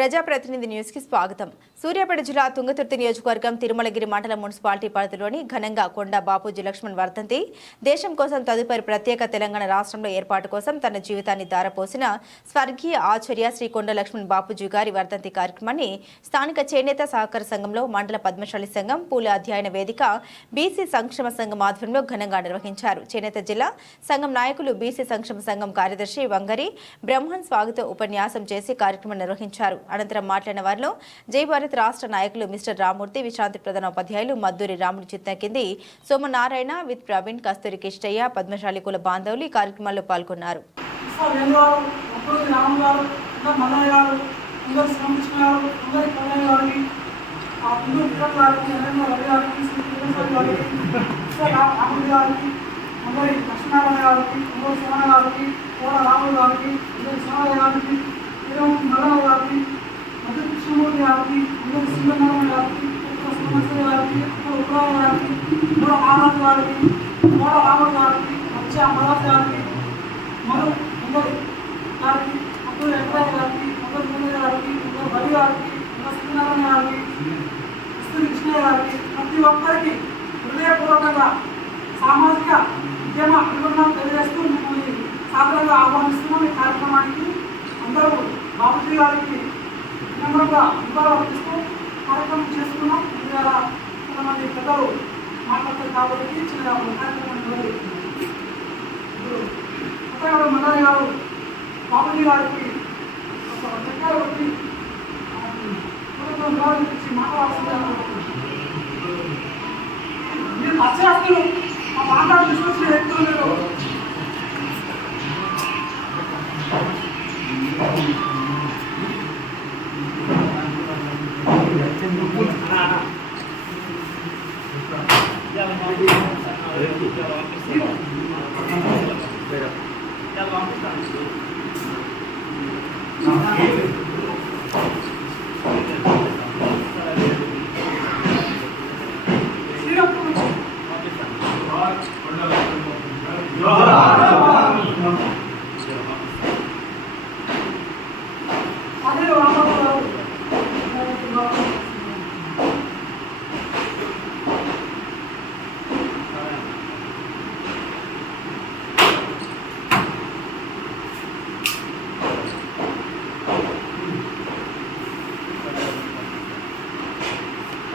ప్రజాప్రతినిధి న్యూస్ కి స్వాగతం. సూర్యాపేట జిల్లా తుంగతుర్తి నియోజకవర్గం తిరుమలగిరి మండల మున్సిపాలిటీ పరిధిలోని ఘనంగా కొండ బాపూజీ లక్ష్మణ్ వర్ధంతి దేశం కోసం తదుపరి ప్రత్యేక తెలంగాణ రాష్ట్రంలో ఏర్పాటు కోసం తన జీవితాన్ని దారపోసిన స్వర్గీయ ఆచార్య శ్రీ కొండ లక్ష్మణ్ బాపూజీ గారి వర్ధంతి కార్యక్రమాన్ని స్థానిక చేనేత సహకార సంఘంలో మండల పద్మశాలి సంఘం పూల అధ్యయన వేదిక బీసీ సంక్షేమ సంఘం ఆధ్వర్యంలో ఘనంగా నిర్వహించారు. చేనేత జిల్లా సంఘం నాయకులు బీసీ సంక్షేమ సంఘం కార్యదర్శి వంగరి బ్రహ్మన్ స్వాగత ఉపన్యాసం చేసి కార్యక్రమం నిర్వహించారు. అనంతరం మాట్లాడిన వారిలో జై భారత్ రాష్ట్ర నాయకులు మిస్టర్ రామూర్తి, విశ్రాంతి ప్రధాన ఉపాధ్యాయులు మద్దూరి రాముడి చిత్తకింది సోమనారాయణ విత్ ప్రవీణ్, కస్తూరి కిష్టయ్య, పద్మశాలి కుల బాంధవులు ఈ కార్యక్రమాల్లో పాల్గొన్నారు. కృష్ణమూర్తి గారికి, సింగనారాయణ గారికి, సమస్య గారికి, ఉగ్రవాదం గారికి, ఆనంద్ గారికి, రామన్ గారికి, వచ్చే మరాజ్ గారికి, మరో ముందరి గారికి, అప్పుడు వెంకటయ్య గారికి, ముందరి ముందరి గారికి, ముందరి బలి గారికి, సింగనారాయణ గారికి, కస్తూరి కృష్ణయ్య గారికి, ప్రతి ఒక్కరికి హృదయపూర్వకంగా సామాజిక ఉద్యమ అభివృద్ధిని తెలియజేస్తూ మిమ్మల్ని సాధారణంగా ఆహ్వానిస్తున్నాం. ఈ కార్యక్రమానికి అందరూ బాపూజీ గారికి వినమ్రంగా నివాళులర్పిస్తూ కార్యక్రమం చేసుకున్నాం. ఇవాళ కొంతమంది పెద్దలు మాట్లాడతారు కాబట్టి చిన్న కార్యక్రమం నిర్వహిస్తుంది. కొత్తగా మండలి గారు బాపూజీ గారికి ఒక చక్కెర వచ్చి నివాళులర్పించి మాట్లాడాల్సిందని మీరు పరిచయస్తులు మా మాట్లాడి తీసుకొచ్చిన వ్యక్తులు మీరు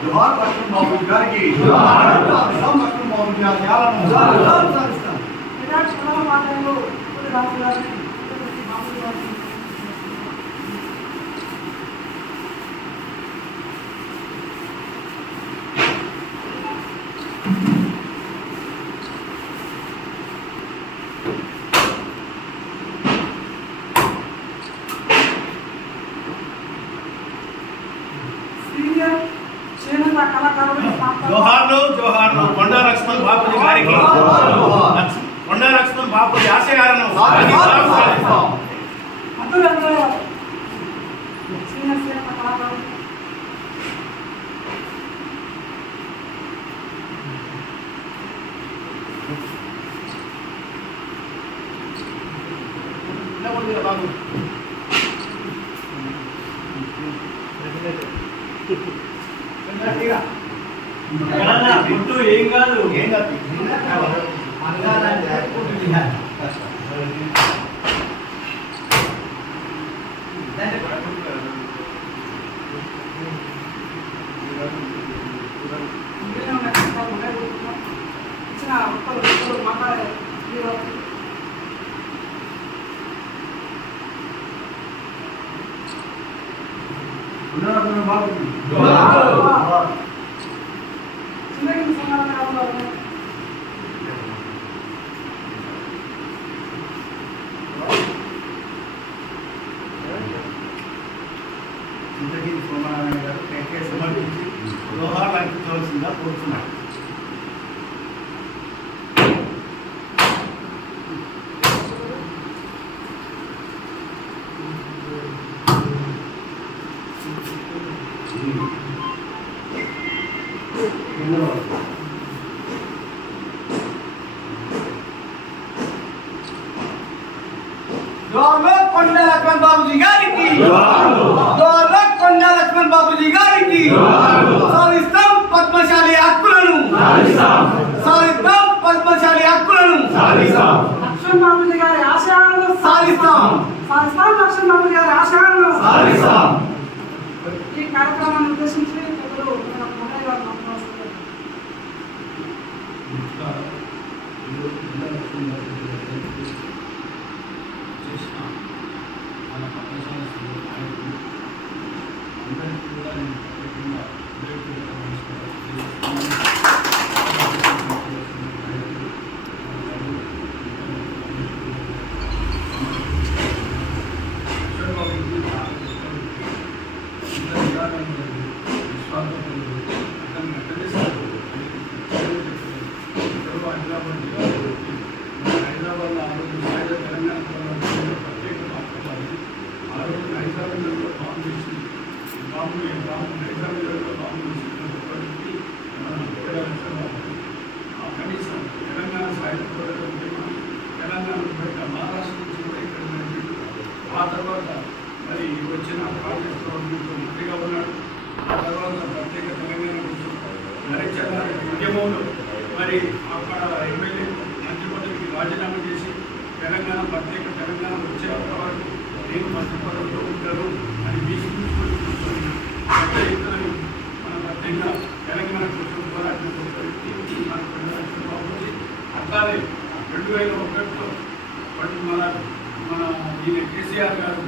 जोहार लक्ष्मण बापू गाరికి जोहार लक्ष्मण बापू గారి ఆశయాలను సాధిస్తాం. విరాట్ చంద్ర మాటలు పూరి రాజు గారిని బాపూజీ గారిని జోహార్లు జోహార్లు కొండ లక్ష్మణ్ బాపూజీ గారికి కొండ లక్ష్మణ్ బాపూజీ ఆశయాలను సాధిస్తాం. గుట్టు ఏం కాదు మాట్లాడే సోమనారాయణ గారు సమర్పించి జోహార్లు అర్పించవలసిందిగా కోరుతున్నాను. కొండ లక్ష్మణ్ బాబుజీ గారికి లక్ష్మణ్ బాపూజీ గారికి సాధిస్తాం పద్మశాలి హక్కులను, సాధిస్తాం పద్మశాలి హక్కులను, లక్ష్మణ్ బాబుజీ గారి ఆశయాలను సాధిస్తాం, లక్ష్మణ్ బాబుజీ గారి ఆశయాలను సాధిస్తాం. ఈ కార్యక్రమాన్ని ఉద్దేశించి పెద్దలు మన మొదటి గారు మాట్లాడుతున్నారు. హైదరాబాద్లో ఆ రోజు సాయుధ తెలంగాణ ప్రత్యేక ఆ రోజు హైదరాబాద్లో బాంబు వేసి హైదరాబాద్లో బాంబు వేసి కనీసం తెలంగాణ సాయుధ పోరాట ఉద్యమాన్ని తెలంగాణ బయట మహారాష్ట్ర నుంచి కూడా ఇక్కడ నడిపించారు. ఆ తర్వాత మరి వచ్చిన కాంగ్రెస్ గవర్నమెంట్ మంత్రిగా ఉన్నాడు. ఆ తర్వాత ప్రత్యేక తెలంగాణ కోసం నరేంద్ర ఉద్యమంలో మరి అక్కడ ఎమ్మెల్యే మంత్రి పదవికి రాజీనామా చేసి తెలంగాణ ప్రత్యేక తెలంగాణ వచ్చేంత వరకు నేను మంత్రి పదవిలో ఉంటాను అని తీసుకుని కూర్చొని పెద్ద ఎత్తున మన ప్రత్యేక తెలంగాణ కోసం పోరాటం బాబుజీ. అట్లానే 2001లో మన ఈయన కేసీఆర్ గారు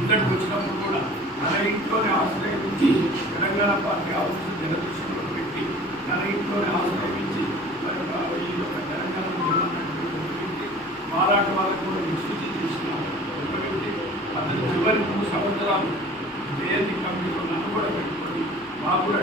ఇంతటికి వచ్చినప్పుడు కూడా మన ఇంట్లోనే ఆశ్రయించి తెలంగాణ పార్టీ ఆఫీసు జగదీశ్వరంలో పెట్టి మన ఇంట్లోనే ఆశ్రయించి మరి ఈ యొక్క తెలంగాణ పెట్టి మాలాంటి వాళ్ళకు కూడా విస్తృతి చేసిన ఒక వ్యక్తి. అతను చివరి 3 సంవత్సరాలు జయంతి కమిటీలో నన్ను కూడా పెట్టుకొని మాకు కూడా